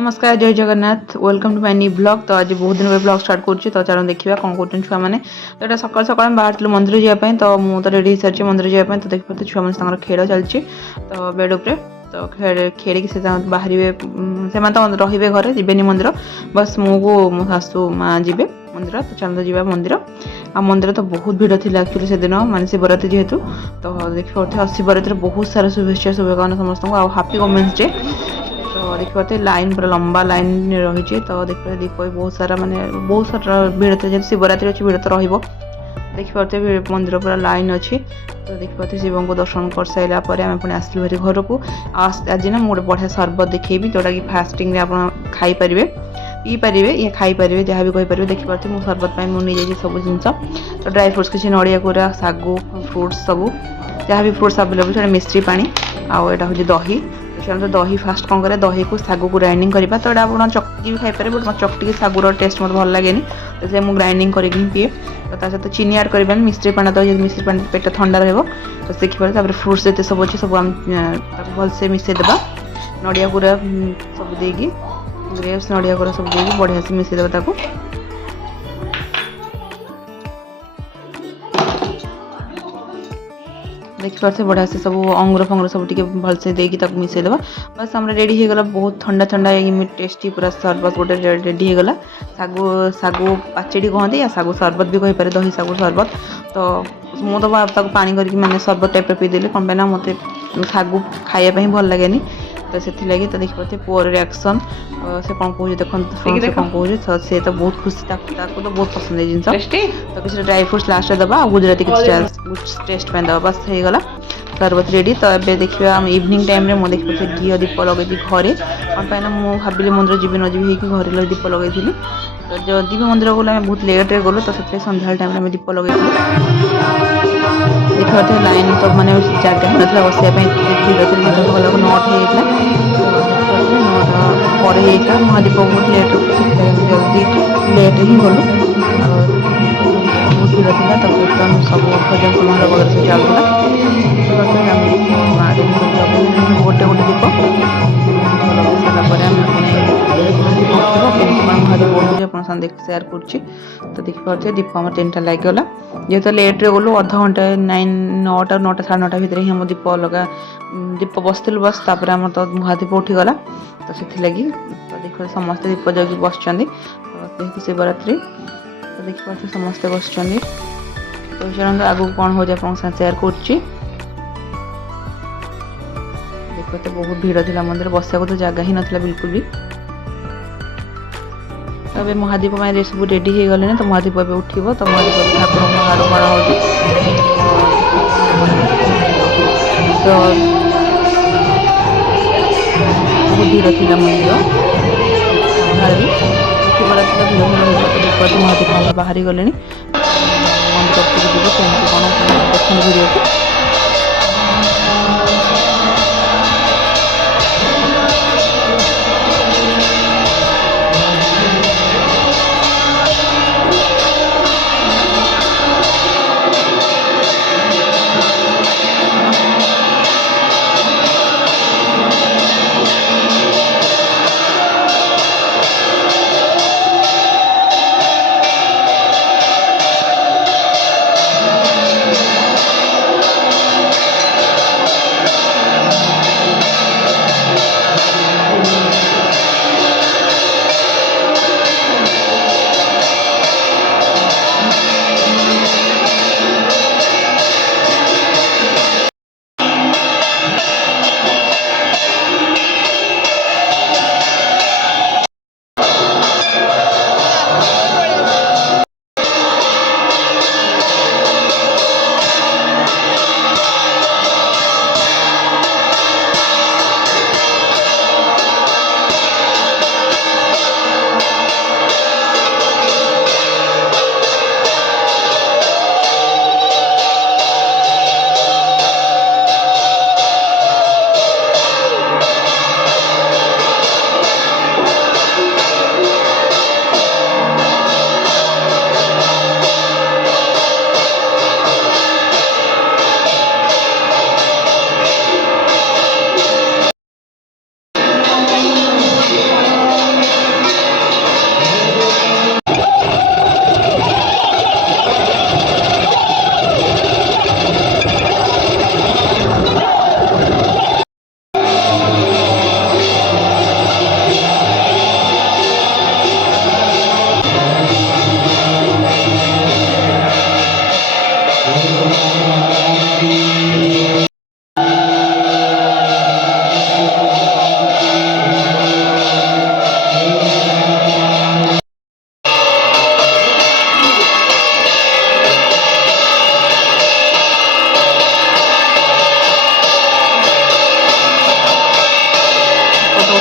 नमस्कार जय Jagannath welcome to my new blog. तो आज बहुत दिन पर ब्लॉग स्टार्ट करुँच। तो चलो देखा कौन कर छुआ मैंने तो यहाँ सकाल सकाल बाहर मंदिर जावाई। तो मुझे रेडी सारी मंदिर जावाई। तो देखिए छुआ मैंने खेल चलती तो बेड उपरे तो खेल से बाहर से रे घरे जीवेनि मंदिर बस मुझको मो शाशु माँ जी मंदिर। तो चलो जा मंदिर आ मंदिर तो बहुत भिड़ थी एक्चुअली से दिन मान शिवरात्रि जेहेतु। तो देखिए शिवरात्रि बहुत सारा शुभेच्छा शुभकामना समस्त को हैप्पी वुमेन्स डे। तो देखिए लाइन पूरा लंबा लाइन रही। तो देखिए दीप बहुत सारा माने बहुत सारा भिड़ थे जब शिवरात्रि अच्छी भिड़ तो रही। देखिए मंदिर पूरा लाइन अच्छी। तो देखिए शिव को दर्शन कर सारापर आम पुणी आसलु भारी घर को। आज ना मुझे बढ़िया सरबत देखी जोटा कि फास्टिंग आप खाईपारे पी पारे या खाईपारे जहाँ भी कहीपर। देखिए मुझे सरबत मुझे नहीं सब जिनस तो ड्राई फ्रुट्स किसी नड़िया कोरा सागु फ्रुट्स सब जहाँ भी फ्रुट्स आवेलेबल से मिश्री पानी आउ यहाँ हूँ दही। तो दही फास्ट कौन करे दही को सागु को ग्राइंडिंग करवा। तो यहाँ आप चक्की भी खाईपारे बट मत चक्की सागुर टेस्ट मत भल लगे तो मुझे ग्राइंडिंग करके पीए। तो सहित चीनी आड कर मिश्री पानी तो मिश्री पानी पेट ठंडा रहा। तो देखिए फ्रुट्स जिते सब अच्छे सब आम भलसे मिसेदेवा नड़िया पूरा सब देगी ग्रेप्स नड़िया पूरा सब देगी बढ़िया से मिसेदेवा। देखिए बढ़िया से सब अंगुर फंगुर सब भलसे देगी मिसेदेवा। बस हमारा रेडी होगला बहुत ठंडा ठंडा टेस्टी पूरा सरबत गोटे रेडी होगला। सागु सागु पाचेड़ी कहते या सागु सरबत भी कहीपर दही सागु सरबत। तो मुझे पानी करके मैंने सरबत टाइप पीदेली कौन पे मत सागु खायापी भल लगे। तो से तो देखिए पुअर रिएक्शन से कौन कहे देख कौन कहे से तो बहुत खुशी तो बहुत पसंद है जिन। तो किसी ड्राई फ्रुट्स लास्ट दबा गुजराती टेस्ट पे दबा बस हो गला सरबत रेडी। तो ये देखिए आम इवनिंग टाइम मुझे देखिए घी दीप लगे घरे कौन पे मुझे भाविली मंदिर जी न जी घरे दीप लगे। तो जदि भी मंदिर गलु आम बहुत लेट्रे गलु तो से सन्ध्या टाइम दीप लगे। देखिए लाइन तो मैंने जगह ही ना बसाई भिड़ थी गला 9टा होता महादीप बहुत लेट जल्दी लेट ही गलु बहुत भिड़ था। तो कीर्तन सब भजन समारोह वगैरह से चलूला। गोटे गोटे दीप लगे सारापर महादीप बढ़ू आप सेयार कर। तो देखिए दीप आम 3टा लगिगला जेहेतु लेट्रे गलु अध घंटे 9टा 9:30 भितर ही आम दीप लगा दीप बसलु बस तापर आम तो महादीप उठीगला। तो से लगी तो देखिए समस्ते दीप जगि बस तो शिवरात्रि। तो देखिए समस्ते बस। तो चलते आगू कौन हो सेयार कर। देखो तो बहुत भिड़ थी मंदिर बसा तो जगह ही नाला बिल्कुल भी। तब महादीप में सब रेडी हो गले। तो महादीप उठब तो महादीप ठाकुर हाड़ माड़ हो तो बहुत भिड़ थी मंदिर शिवरात्रि भिड़ महादीप बाहरी गले मंदिर जीव कौन देखने भिडियो को।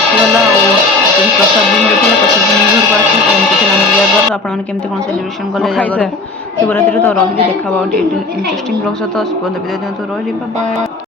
ଆସିଗଲା ଆଉ ପ୍ରସାଦ ବି ମିଳୁଥିଲା ପ୍ରସାଦ ବି ନେଇ ଘରକୁ ଆସିଲି। ତ ଏମିତି ଥିଲା ଆମର ଜାଗର। ତ ଆପଣମାନେ କେମିତି କ'ଣ ସେଲିବ୍ରେସନ୍ କଲେ ଜାଗର ଶିବରାତ୍ରି? ତ ରହିଲି ଦେଖା ହେବ ଆଉ ଇଣ୍ଟରେଷ୍ଟିଂ ବ୍ଲଗ୍ ସହିତ। ପର୍ଯ୍ୟନ୍ତ ଭିଡ଼ିଓ ଦିଅନ୍ତୁ। ରହିଲି, ବାଏ ବାଏ।